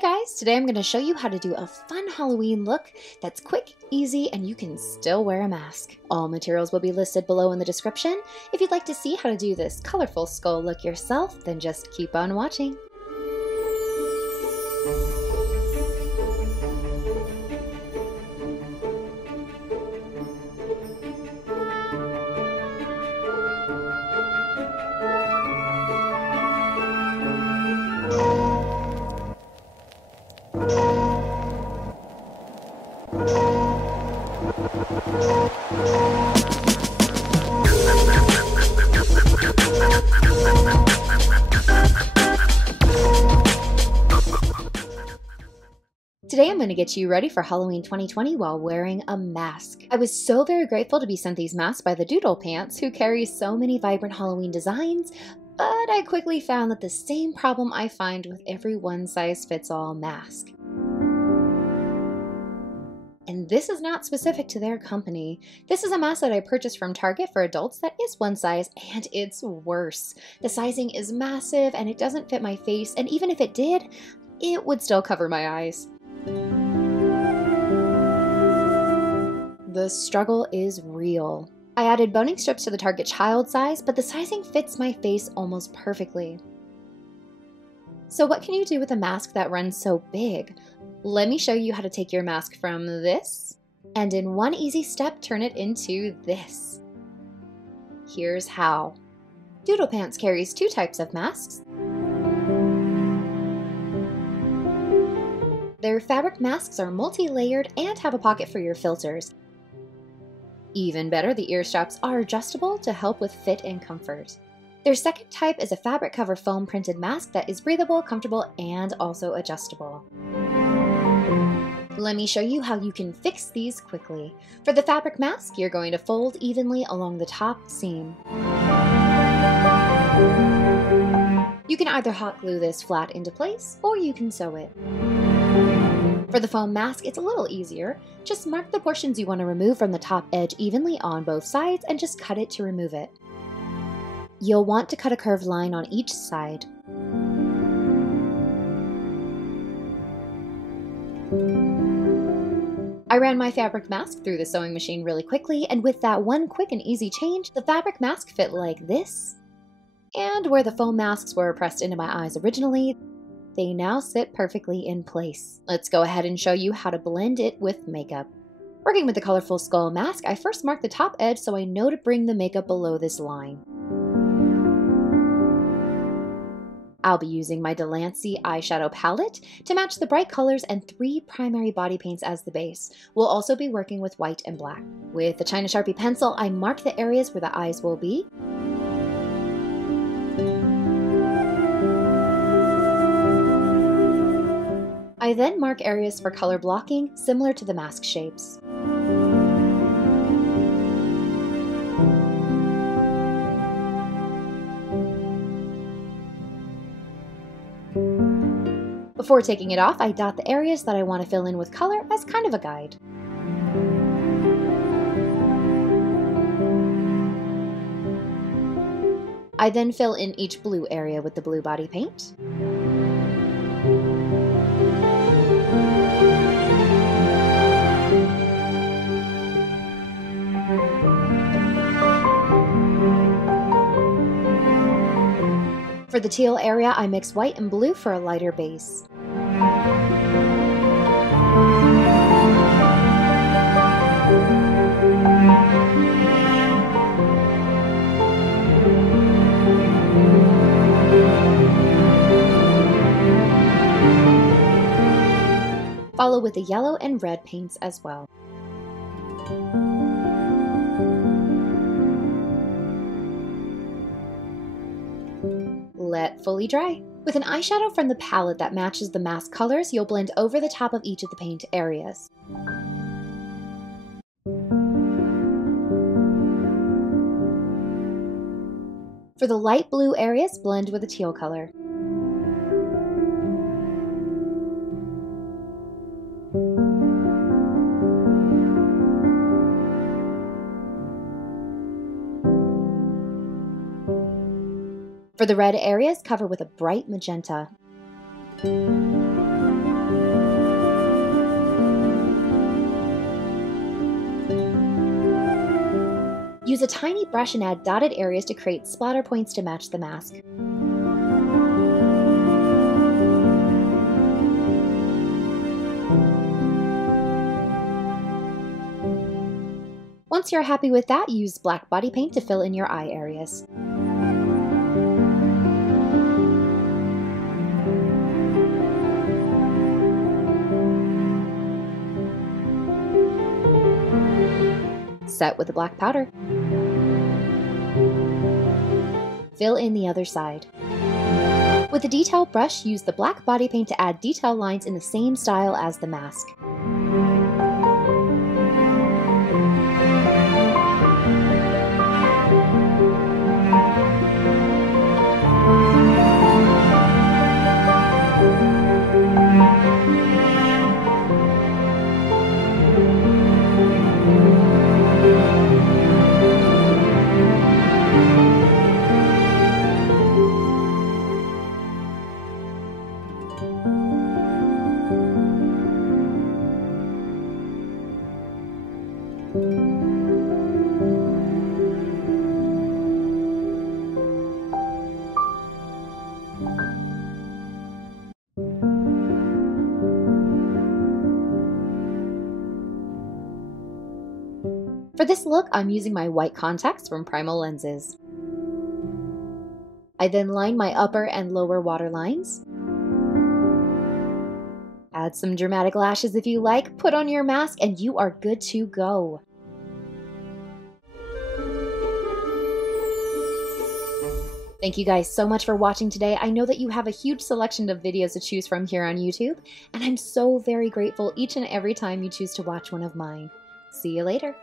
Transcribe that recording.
guys, today I'm going to show you how to do a fun Halloween look that's quick, easy, and you can still wear a mask. All materials will be listed below in the description. If you'd like to see how to do this colorful skull look yourself, then just keep on watching. Today I'm going to get you ready for Halloween 2020 while wearing a mask. I was so very grateful to be sent these masks by the Doodle pants, who carries so many vibrant Halloween designs, but I quickly found that the same problem I find with every one-size-fits-all mask. And this is not specific to their company. This is a mask that I purchased from Target for adults that is one size, and it's worse. The sizing is massive and it doesn't fit my face, and even if it did, it would still cover my eyes. The struggle is real. I added boning strips to the Target child size, but the sizing fits my face almost perfectly. So what can you do with a mask that runs so big? Let me show you how to take your mask from this, and in one easy step, turn it into this. Here's how. Doodle Pants carries two types of masks. Their fabric masks are multi-layered and have a pocket for your filters. Even better, the ear straps are adjustable to help with fit and comfort. Their second type is a fabric cover foam printed mask that is breathable, comfortable, and also adjustable. Let me show you how you can fix these quickly. For the fabric mask, you're going to fold evenly along the top seam. You can either hot glue this flat into place, or you can sew it. For the foam mask, it's a little easier. Just mark the portions you want to remove from the top edge evenly on both sides and just cut it to remove it. You'll want to cut a curved line on each side. I ran my fabric mask through the sewing machine really quickly, and with that one quick and easy change, the fabric mask fit like this. And where the foam masks were pressed into my eyes originally, they now sit perfectly in place. Let's go ahead and show you how to blend it with makeup. Working with the colorful skull mask, I first mark the top edge so I know to bring the makeup below this line. I'll be using my LENSE eyeshadow palette to match the bright colors and 3 primary body paints as the base. We'll also be working with white and black. With the China Sharpie pencil, I mark the areas where the eyes will be. I then mark areas for color blocking, similar to the mask shapes. Before taking it off, I dot the areas that I want to fill in with color as kind of a guide. I then fill in each blue area with the blue body paint. For the teal area, I mix white and blue for a lighter base. Follow with the yellow and red paints as well. Let fully dry. With an eyeshadow from the palette that matches the mask colors, you'll blend over the top of each of the paint areas. For the light blue areas, blend with a teal color. For the red areas, cover with a bright magenta. Use a tiny brush and add dotted areas to create splatter points to match the mask. Once you're happy with that, use black body paint to fill in your eye areas. Set with the black powder. Fill in the other side. With a detail brush, use the black body paint to add detail lines in the same style as the mask. For this look, I'm using my white contacts from Primal lenses. I then line my upper and lower waterlines. Add some dramatic lashes if you like, put on your mask, and you are good to go. Thank you guys so much for watching today. I know that you have a huge selection of videos to choose from here on YouTube, and I'm so very grateful each and every time you choose to watch one of mine. See you later.